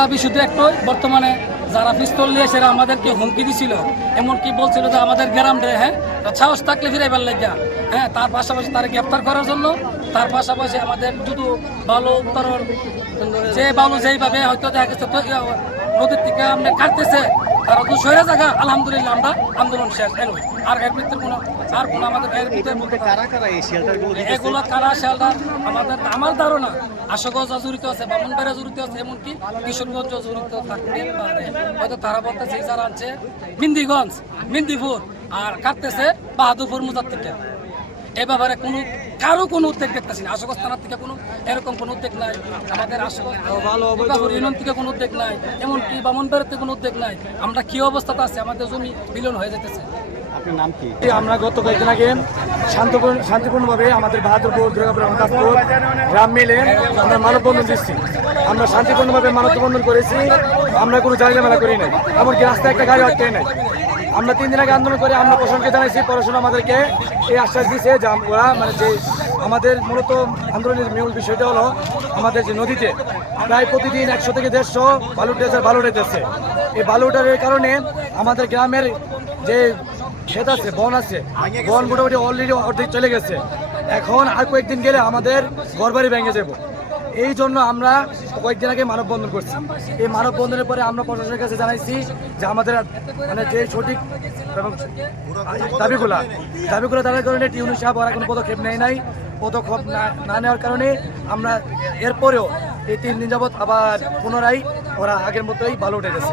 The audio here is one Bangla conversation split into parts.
দাবি শুধু একটাই, বর্তমানে যারা পিস্তল নিয়ে সেরা আমাদেরকে হুমকি দিছিল, এমনকি বলছিল যে আমাদের গ্রাম রে, হ্যাঁ, সাহস থাকলে ফিরাইবার লাগিয়া, হ্যাঁ, তার পাশাপাশি তারা গ্রেপ্তার করার জন্য, তার পাশাপাশি আমাদের শুধু বালু উত্তরণ, যে বালু যেইভাবে হয়তো দেখা গেছে নদীর থেকে আমরা কাটতেছে, তারা তো সরে জায়গা, আলহামদুলিল্লাহ আমরা আন্দোলন শেষ। আর এর ভিতরে কোনো আমাদের এগুলো কারা শেল্টার আমার ধারণা আশুগঞ্জ জড়িত আছে, বামনবাড়িয়া জড়িত আছে, এমনকি কিশোরগঞ্জ জড়িত থাকতে পারে। হয়তো তারা বলতেছে যারা আনছে মেহেন্দিগঞ্জ, মেহেন্দিপুর আর কাটতেছে বাহাদুরপুর মুজার থেকে। এ ব্যাপারে কারো কোনো উদ্যোগ দেখতেছি না। আশুগঞ্জ থানার থেকে এরকম কোনো উদ্যোগ নাই, আমাদের আশুগঞ্জ ইউনিয়ন থেকে কোনো উদ্যোগ নাই, এমনকি বামনবাড়িয়া থেকে কোনো উদ্যোগ নাই। আমরা কি অবস্থাতে আছে, আমাদের জমি বিলীন হয়ে যেতেছে। আপনার নাম কি? আমরা গত কয়েকদিন আগে শান্তিপূর্ণভাবে আমাদের বাহাদুরপুর, দুর্গাপুর, রহমতাবপুর গ্রাম মিলে আমরা মানববন্ধন দিচ্ছি। আমরা শান্তিপূর্ণভাবে মানববন্ধন করেছি, আমরা কোনো ঝামেলা করি নাই, এমনকি রাস্তায় একটা গাড়ি আটকে নাই। আমরা 3 দিন আগে আন্দোলন করে আমরা প্রশাসনকে জানাইছি, প্রশাসন আমাদেরকে এই আশ্বাস দিয়েছে যে ওরা যে আমাদের মূলত আন্দোলনের মূল বিষয়টা হলো আমাদের যে নদীতে প্রায় প্রতিদিন 100 থেকে 150 বালু উঠেছে। এই বালু উঠার কারণে আমাদের গ্রামের যে ক্ষেত আছে, বন আছে, বন মোটামুটি অলরেডি অর্ধেক চলে গেছে। এখন আর কয়েকদিন গেলে আমাদের ঘরবাড়ি ভেঙে যাব। এই জন্য আমরা কয়েকদিন আগে মানববন্ধন করছি। এই মানববন্ধনের পরে আমরা প্রশাসনের কাছে জানাইছি যে আমাদের মানে যে সঠিক দাবিগুলো দেওয়ার কারণে টিউনি সাহেব ওরা কোনো পদক্ষেপ নাই। পদক্ষেপ না নেওয়ার কারণে আমরা এরপরেও এই 3 দিন যাবৎ আবার পুনরায় ওরা আগের মতোই ভালো উঠে গেছে।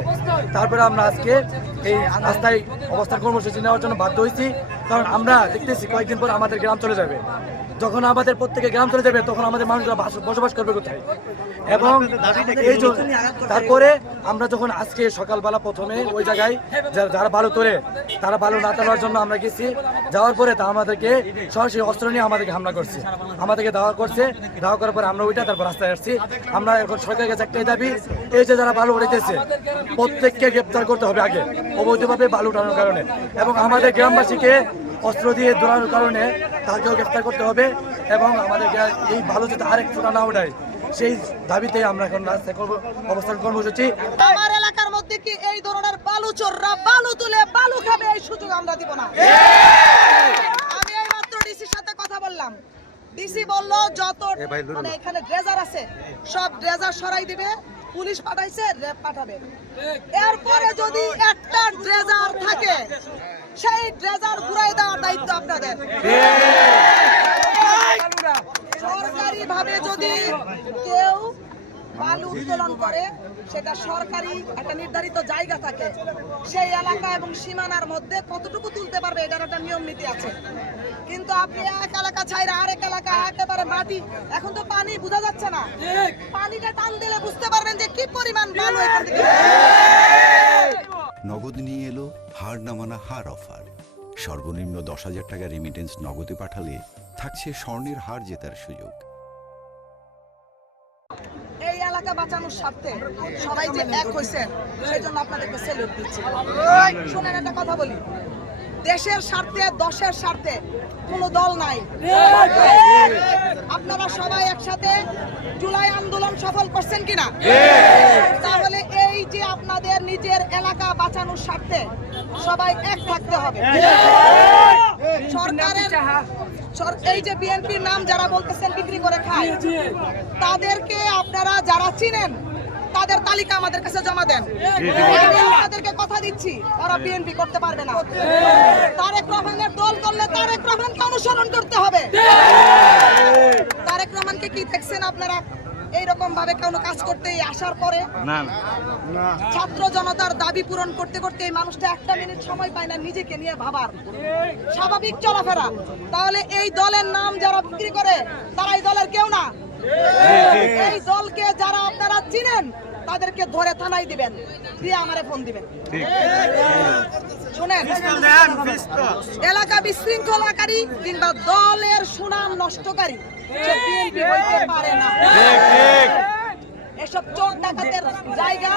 তারপরে আমরা আজকে এই রাস্তায় অবস্থান কর্মসূচি নেওয়ার জন্য বাধ্য হয়েছি, কারণ আমরা দেখতেছি কয়েকদিন পর আমাদের গ্রাম চলে যাবে। যখন আমাদের প্রত্যেকে গ্রাম চলে যাবে তখন আমাদের মানুষরা বসবাস করবে কোথায়? এবং এই তারপরে আমরা যখন আজকে সকালবেলা প্রথমে ওই জায়গায় যারা বালু তোলে তারা বালু না তোলার জন্য আমরা গেছি, যাওয়ার পরে তা আমাদেরকে সরাসরি অস্ত্র নিয়ে আমাদেরকে হামলা করছে, আমাদেরকে দাওয়া করার পরে আমরা ওইটা তারপর রাস্তায় আসছি। আমরা এখন সরকারের কাছে একটাই দাবি, এই যে যারা বালু উঠাইতেছে প্রত্যেককে গ্রেপ্তার করতে হবে আগে, অবৈধভাবে বালু উঠানোর কারণে, এবং আমাদের গ্রামবাসীকে অস্ত্র দিয়ে দৌড়ানোর কারণে তাকেও গ্রেফতার করতে হবে। এবং আমাদের এই ভালো যাতে আরেক ফোটা না ওঠায় সেই দাবিতে আমরা এখন রাস্তায় অবস্থান কর্মসূচি। আমার এলাকার মধ্যে কি এই ধরনের বালু চোররা বালু তুলে বালু খাবে, এই সুযোগ আমরা দিব না। আমি এই মাত্র ডিসির সাথে কথা বললাম, ডিসি বলল যত মানে এখানে ড্রেজার আছে সব ড্রেজার সরাই দিবে, পুলিশ পাঠাইছে, র্যাব পাঠাবে। এরপরে যদি একটা ড্রেজার থাকে সেই ড্রেজার ঘুরাই দেওয়ার দায়িত্ব আপনাদের। সরকারি ভাবে যদি কেউ বালু উত্তোলন করে সেটা সরকারি একটা নির্ধারিত জায়গা থাকে, সেই এলাকা এবং সীমানার মধ্যে কতটুকু তুলতে পারবে এটার একটা নিয়ম নীতি আছে। কিন্তু আপনি এক এলাকা ছাইরা আরেক এলাকা একেবারে মাটি, এখন তো পানি বোঝা যাচ্ছে না, পানিটা টান দিলে বুঝতে পারবেন যে কি পরিমাণ বালু এখান থেকে। নগদ নিয়ে এলো হার না মানা হার অফার। সর্বনিম্ন 10,000 টাকা রেমিটেন্স নগদে পাঠালে থাকছে স্বর্ণের হার জেতার সুযোগ। এই এলাকা বাঁচানোর স্বার্থে সবাই যে এক হয়েছে সেই জন্য আপনাদেরকে স্যালুট দিচ্ছি। শুনেন একটা কথা বলি, দেশের স্বার্থে দশের স্বার্থে কোনো দল নাই। আপনারা সবাই একসাথে জুলাই আন্দোলন সফল করছেন কিনা? তাহলে এই যে আপনাদের নিজের এলাকা বাঁচানোর স্বার্থে সবাই এক থাকতে হবে। সরকারের এই যে বিএনপির নাম যারা বলতেছেন বিক্রি করে খায়, তাদেরকে আপনারা যারা চিনেন তাদের তালিকা আমাদের কাছে জমা দেন। তাদেরকে কথা দিচ্ছি তারা বিএনপি করতে পারবে না। তারেক রহমানের দল করলে তারেক রহমানকে অনুসরণ করতে হবে। তারেক রহমানকে কি দেখছেন আপনারা এইরকম ভাবে কোনো কাজ করতে আসার পরে? ছাত্র জনতার দাবি পূরণ করতে করতে এই মানুষটা একটা মিনিট সময় পায় না নিজেকে নিয়ে ভাবার, স্বাভাবিক চলাফেরা। তাহলে এই দলের নাম যারা বিক্রি করে তারা এই দলের কেউ না। এই দলকে যারা আপনারা চিনেন তাদেরকে ধরে থানায় দিবেন, দিয়ে আমারে ফোন দিবেন। শুনেন, এলাকা বিশৃঙ্খলাকারী কিংবা দলের সুনাম নষ্টকারী বিএনপি হইতে পারে না। এসব চোর ডাকাতের জায়গা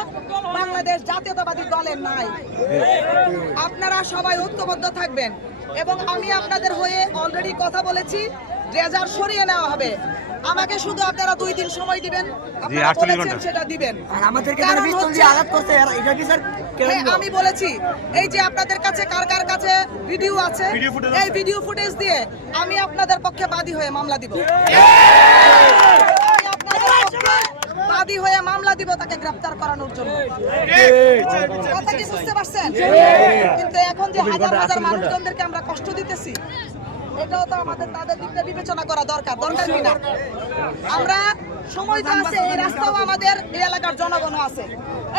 বাংলাদেশ জাতীয়তাবাদী দলের নাই। আপনারা সবাই ঐক্যবদ্ধ থাকবেন এবং আমি আপনাদের হয়ে অলরেডি কথা বলেছি, ড্রেজার সরিয়ে নেওয়া হবে। আমাকে শুধু আপনারা 2 দিন সময় দিবেন, আপনারা বলেছেন সেটা দিবেন। আমাদেরকে কারণ পিস্তল হচ্ছে- দিয়ে আঘাত করতে, এটা কি স্যার হ্যাঁ, আমি বলেছি এই যে আপনাদের কাছে কার কার কাছে ভিডিও আছে, এই ভিডিও ফুটেজ দিয়ে আমি আপনাদের পক্ষে বাদী হয়ে মামলা দিব। আমি আপনাদের পক্ষে বাদী হয়ে মামলা দিব তাকে গ্রেফতার করানোর জন্য। কথা কি বুঝতে পারছেন? কিন্তু এখন যে হাজার হাজার মানুষজনদেরকে আমরা কষ্ট দিতেছি, এটাও তো আমাদের তাদের দিকটা বিবেচনা করা দরকার কিনা? আমরা সময় তো আছে, এই রাস্তাও আমাদের, এই এলাকার জনগণও আছে।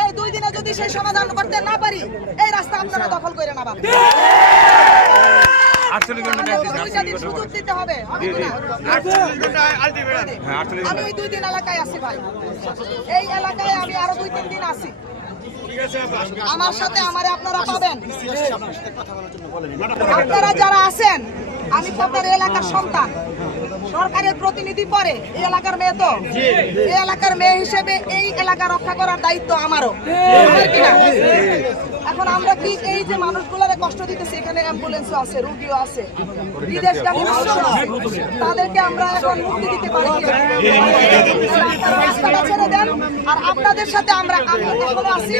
এই 2 দিনে যদি সেই সমাধান করতে না পারি, এই রাস্তা আপনারা দখল করে না পাবেন। 2টা দিন সুযোগ দিতে হবে, হবে কিনা? আমি এই 2 দিন এলাকায় আছি ভাই, এই এলাকায় আমি আরো 2-3 দিন আছি। আমার সাথে আমারে আপনারা পাবেন। আপনারা যারা আছেন, আমি তো আপনার এলাকার সন্তান, সরকারের প্রতিনিধি পরে এই এলাকার মেয়ে, তো এই এলাকার মেয়ে হিসেবে এই এলাকা রক্ষা করার দায়িত্ব আমারও, আমার কিনা? এখন আমরা কি এই যে মানুষগুলোরে কষ্ট দিতেছি, এখানে অ্যাম্বুলেন্সও আছে, রোগীও আছে, বিদেশগামী মানুষও আছে, তাদেরকে আমরা এখন মুক্তি দিতে পারি কিনা? রাস্তাটা ছেড়ে দেন, আর আপনাদের সাথে আমরা এখনো আছি।